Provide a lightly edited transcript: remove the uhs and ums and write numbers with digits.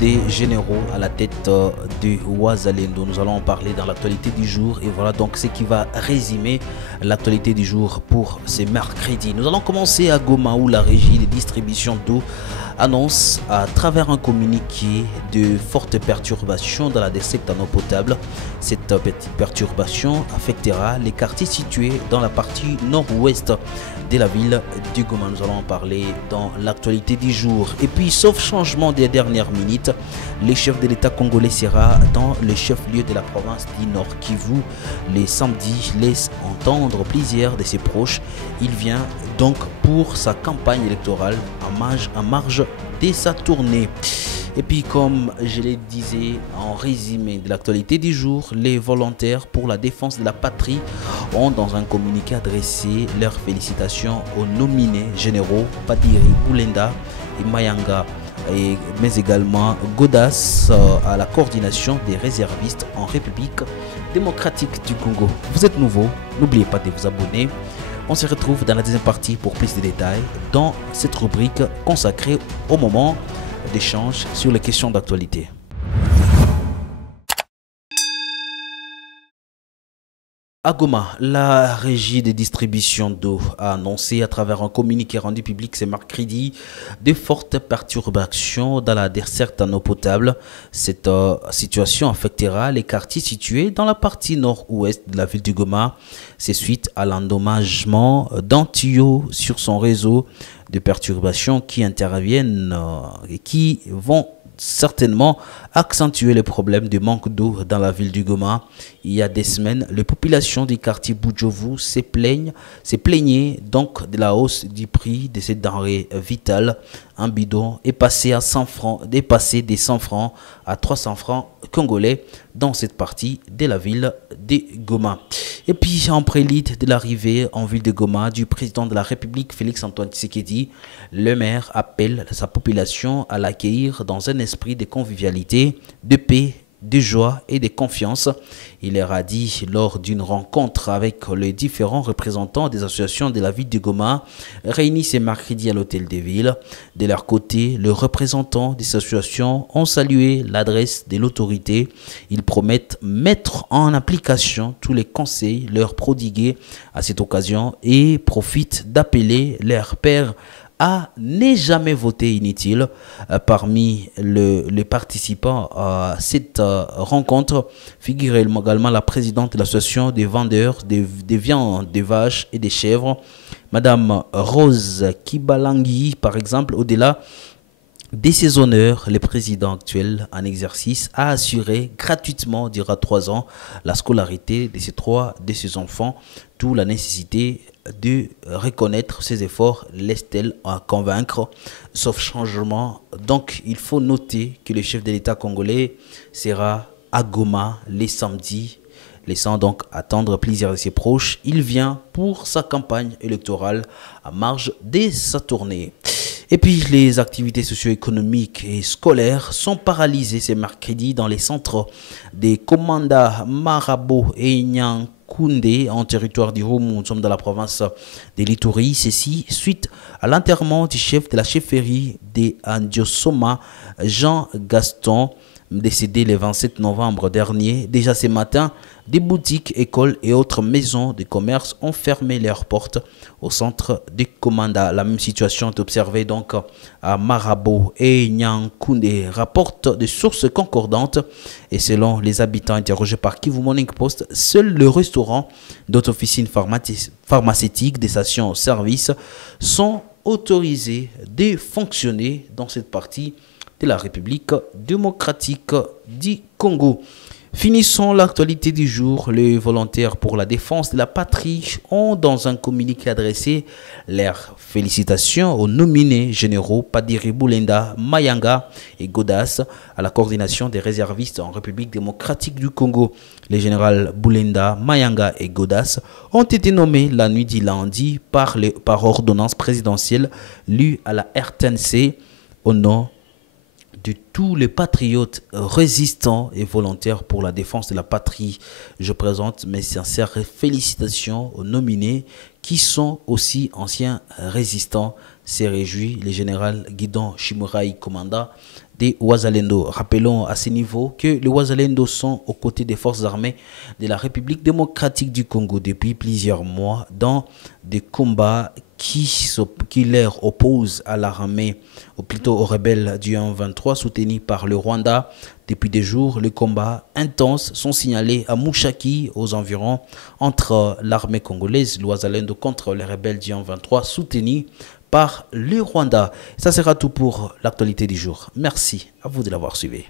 des généraux à la tête de Wazalendo. Nous allons en parler dans l'actualité du jour et voilà donc ce qui va résumer l'actualité du jour pour ce mercredi. Nous allons commencer à Goma où la régie de distribution d'eau annonce à travers un communiqué de fortes perturbations dans la desserte en eau potable. Cette petite perturbation affectera les quartiers situés dans la partie nord-ouest de la ville du Goma. Nous allons en parler dans l'actualité du jour. Et puis, sauf changement des dernières minutes, le chef de l'État congolais sera dans le chef-lieu de la province du Nord Kivu. Les samedis laisse entendre plusieurs de ses proches. Il vient donc pour sa campagne électorale en marge de sa tournée. Et puis, comme je le disais en résumé de l'actualité du jour, les volontaires pour la défense de la patrie ont dans un communiqué adressé leurs félicitations aux nominés généraux Padiri Boulenda et Mayanga, mais également Godas à la coordination des réservistes en République démocratique du Congo. Vous êtes nouveau, n'oubliez pas de vous abonner. On se retrouve dans la deuxième partie pour plus de détails dans cette rubrique consacrée au moment d'échange sur les questions d'actualité. À Goma, la régie de distribution d'eau a annoncé à travers un communiqué rendu public ce mercredi de fortes perturbations dans la desserte en eau potable. Cette situation affectera les quartiers situés dans la partie nord-ouest de la ville du Goma. C'est suite à l'endommagement d'un tuyau sur son réseau de perturbations qui interviennent et qui vont certainement accentuer les problèmes de manque d'eau dans la ville du Goma. Il y a des semaines, les populations du quartier Boudjouvou se plaignaient donc de la hausse du prix de ces denrées vitales. Un bidon est passé à 100 francs, dépassé des 100 francs à 300 francs congolais dans cette partie de la ville de Goma. Et puis, en prélude de l'arrivée en ville de Goma du président de la République, Félix-Antoine Tshisekedi, le maire appelle sa population à l'accueillir dans un esprit de convivialité, de paix, de joie et de confiance. Il leur a dit lors d'une rencontre avec les différents représentants des associations de la ville de Goma réunis ce mercredi à l'hôtel de ville. De leur côté, les représentants des associations ont salué l'adresse de l'autorité. Ils promettent mettre en application tous les conseils leur prodigués à cette occasion et profitent d'appeler leurs pairs à ne jamais voter inutile. Parmi les participants à cette rencontre figure également la présidente de l'association des vendeurs des viandes, des vaches et des chèvres, Madame Rose Kibalangui, par exemple. Au-delà de ses honneurs, le président actuel en exercice a assuré gratuitement durant 3 ans la scolarité de ses enfants, d'où la nécessité de reconnaître ses efforts, laisse-t-elle à convaincre, sauf changement. Donc, il faut noter que le chef de l'État congolais sera à Goma les samedis, laissant donc attendre plusieurs de ses proches. Il vient pour sa campagne électorale à marge de sa tournée. Et puis, les activités socio-économiques et scolaires sont paralysées ce mercredi dans les centres des Komanda, Marabo et Nyankoundé en territoire du Roumu. Nous sommes dans la province de l'Ituri. Ceci suite à l'enterrement du chef de la chefferie de Andiosoma, Jean Gaston, décédé le 27 novembre dernier. Déjà ce matin, des boutiques, écoles et autres maisons de commerce ont fermé leurs portes au centre de Komanda. La même situation est observée donc à Marabo et Nyankoundé, rapporte de sources concordantes. Et selon les habitants interrogés par Kivu Morning Post, seul le restaurant, d'autres officines pharmaceutiques, des stations-service sont autorisés de fonctionner dans cette partie de la République démocratique du Congo. Finissons l'actualité du jour. Les volontaires pour la défense de la patrie ont, dans un communiqué adressé, leurs félicitations aux nominés généraux Padiri Boulenda, Mayanga et Godas à la coordination des réservistes en République démocratique du Congo. Les généraux Boulenda, Mayanga et Godas ont été nommés la nuit du lundi par ordonnance présidentielle lue à la RTNC au nom de tous les patriotes résistants et volontaires pour la défense de la patrie. Je présente mes sincères félicitations aux nominés qui sont aussi anciens résistants. C'est réjoui le général Guidon Chimurai, commandant des Wazalendo. Rappelons à ce niveau que les Wazalendo sont aux côtés des forces armées de la République démocratique du Congo depuis plusieurs mois dans des combats qui leur opposent à l'armée, ou plutôt aux rebelles du 1-23 soutenus par le Rwanda. Depuis des jours, les combats intenses sont signalés à Mouchaki, aux environs, entre l'armée congolaise, l'Ouazalendo, contre les rebelles du 1-23 soutenus par le Rwanda. Ça sera tout pour l'actualité du jour. Merci à vous de l'avoir suivi.